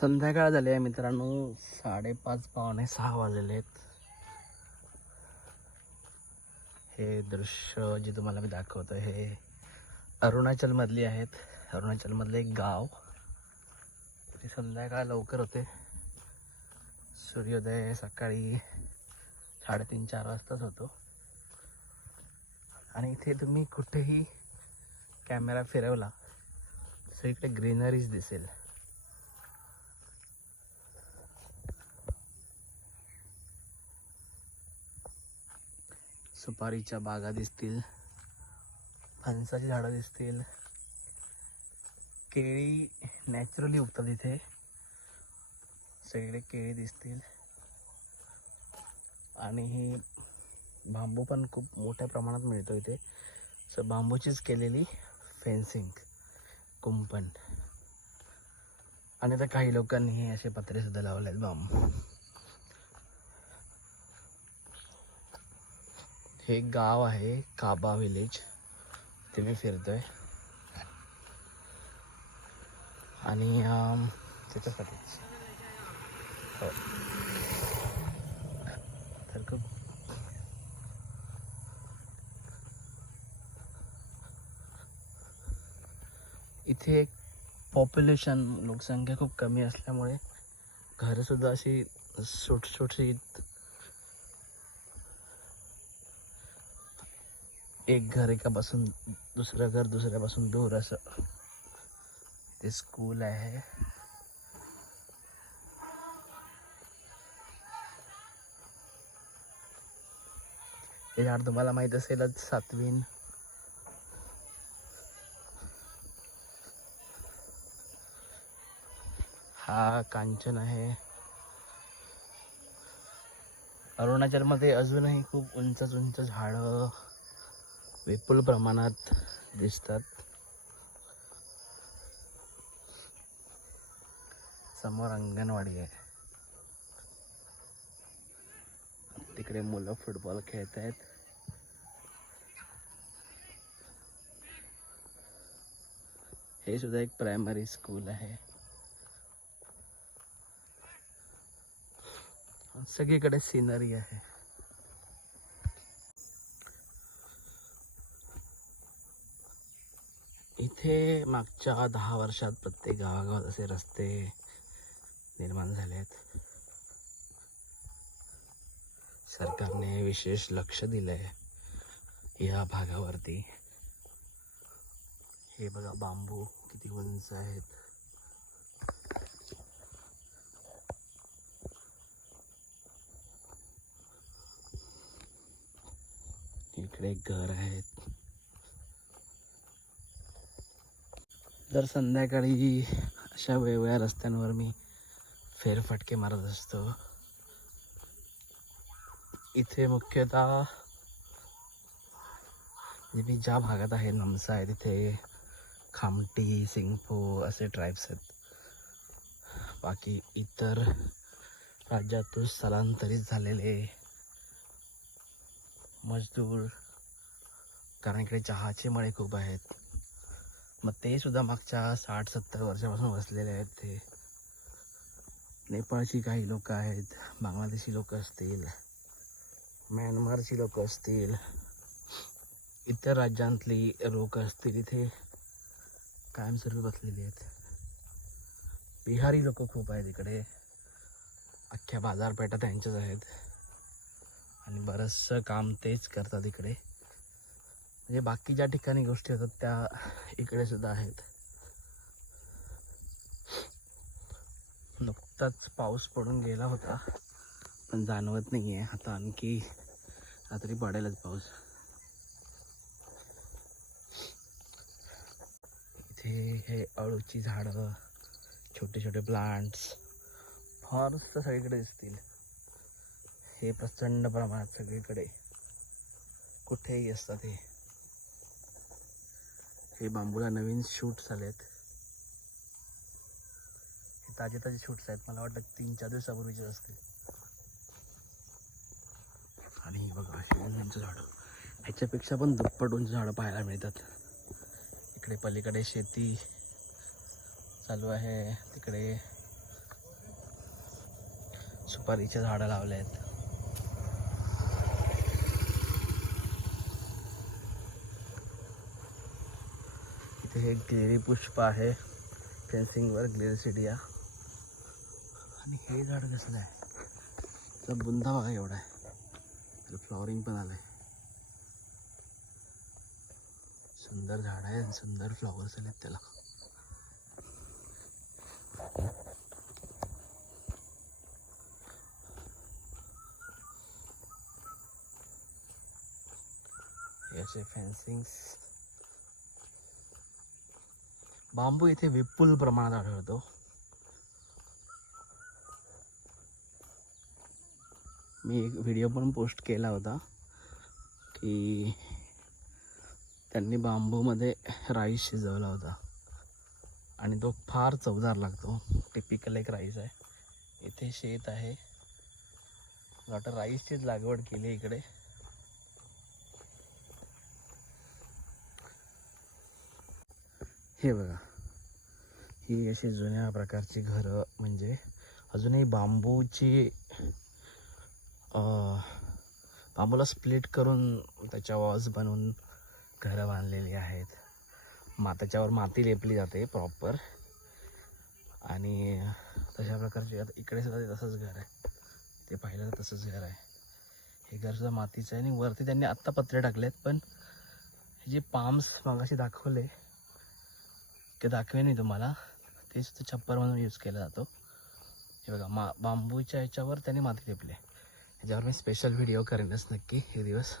संध्याकाळ झाली आहे मित्रांनो. साडेपाच पावणे सहा वाजलेले आहेत हे दृश्य जे तुम्हाला मी दाखवतो हे अरुणाचलमधली आहेत. अरुणाचलमधलं एक गाव. ते संध्याकाळ लवकर होते. सूर्योदय सकाळी साडेतीन चार वाजताच होतो. आणि इथे तुम्ही कुठेही कॅमेरा फिरवला तर इकडे ग्रीनरीज दिसेल. सुपारीच्या बागा दिसतील फणसाची झाडं दिसतील. केळी नॅचरली उगतात इथे. सगळे केळी दिसतील. आणि ही बांबू पण खूप मोठ्या प्रमाणात मिळतो इथे. सो बांबूचीच केलेली फेन्सिंग कुंपण. आणि आता काही लोकांनी हे असे पत्रेसुद्धा लावले आहेत बांबू. हे एक गाव आहे काबा विलेज. ते मी फिरतोय. आणि त्याच्यासाठीच हो. तर खूप. इथे पॉप्युलेशन लोकसंख्या खूप कमी असल्यामुळे घरंसुद्धा अशी सुटसुटीत एक घर एकापासून दुसरं घर दुसऱ्यापासून दूर असं. ते स्कूल आहे. हे तुम्हाला माहीत असेलच सातवीन. हा कांचन आहे. अरुणाचलमध्ये अजूनही खूप उंच उंच झाडं. विपुल प्रमाणात दिसतात. समोर अंगणवाडी आहे. तिकडे मुलं फुटबॉल खेळत आहेत. हे सुद्धा एक प्रायमरी स्कूल आहे. सगळीकडे सिनरी आहे. इथे मागच्या दहा वर्षात प्रत्येक गावागावात असे रस्ते निर्माण झाले आहेत सरकारने विशेष लक्ष दिलं आहे या भागावरती. हे बघा बांबू किती उंच आहेत. इकडे घर आहेत. दर संध्याकाळी अशा वेगवेगळ्या रस्त्यांवर मी फेरफटके मारत असतो. इथे मुख्यतः मी ज्या भागात आहे नमसा आहे तिथे खामटी सिंगपो असे ट्राईब्स आहेत. बाकी इतर राज्यातून स्थलांतरित झालेले मजदूर कारण इकडे चहाचे मळे खूप आहेत. मग ते सुद्धा मागच्या साठ सत्तर वर्षापासून बसलेले आहेत ते. नेपाळची काही लोक आहेत बांगलादेशी लोक असतील म्यानमारची लोक असतील इतर राज्यांतली लोक असतील इथे कायमस्वरूपी बसलेली आहेत. बिहारी लोक खूप आहेत इकडे. अख्ख्या बाजारपेठा त्यांच्याच आहेत. आणि बरंचसं काम तेच करतात इकडे. म्हणजे बाकी ज्या ठिकाणी गोष्टी होतात त्या इकडे सुद्धा आहेत. नुकताच पाऊस पडून गेला होता पण जाणवत नाही आहे आता आणखी रात्री पडेलच पाऊस. इथे हे अळूची झाडं छोटे छोटे प्लांट्स फॉर्स तर सगळीकडे दिसतील. हे प्रचंड प्रमाणात सगळीकडे कुठेही असतात हे. हे बांबूला नवीन शूट्स झालेत. हे ताजे ताजे शूट्स आहेत. मला वाटतं तीन चार दिवसापूर्वीचे असतील. आणि बघा अशी उंच झाडं. ह्याच्यापेक्षा पण दुप्पट उंच झाडं पाहायला मिळतात. इकडे पलीकडे शेती चालू आहे. तिकडे सुपारीचे झाडं लावले आहेत इथे हे ग्लेरी पुष्प आहे. फेन्सिंगवर ग्लेरिसिडिया आणि हे झाड कसलं आहे? तर बुंदा बघा एवढा आहे. फ्लॉवरिंग पण आलं आहे सुंदर झाड आहे आणि सुंदर फ्लॉवर्स आलेत त्याला. हे असे फेन्सिंग्स बांबू इथे विपुल प्रमाणात आढळतो. मी एक व्हिडिओ पण पोस्ट केला होता की त्यांनी बांबूमध्ये राईस शिजवला होता. आणि तो फार चवदार लागतो. टिपिकल एक राईस आहे. इथे शेत आहे. मला वाटतं राईसचीच लागवड केली इकडे. हे बघा. ही अशी जुन्या प्रकारची घरं म्हणजे अजूनही बांबूची बांबूला स्प्लिट करून त्याच्या वॉल्स बनवून घरं बांधलेली आहेत. मा त्याच्यावर माती लेपली जाते प्रॉपर आणि तशा प्रकारचे आता इकडे सुद्धा ते तसंच घर आहे. ते पाहिलं तर तसंच घर आहे. हे घर सुद्धा मातीचं आहे आणि वरती त्यांनी आत्ता पत्रे टाकलेत पण हे जे पाम्स मागाशी दाखवले ते दाखवे नाही तुम्हाला. ते सुद्धा छप्पर म्हणून यूज केला जातो. हे बघा मा बांबूच्या ह्याच्यावर त्याने माती लेपली ह्याच्यावर मी स्पेशल व्हिडिओ करेनच नक्की हे दिवस.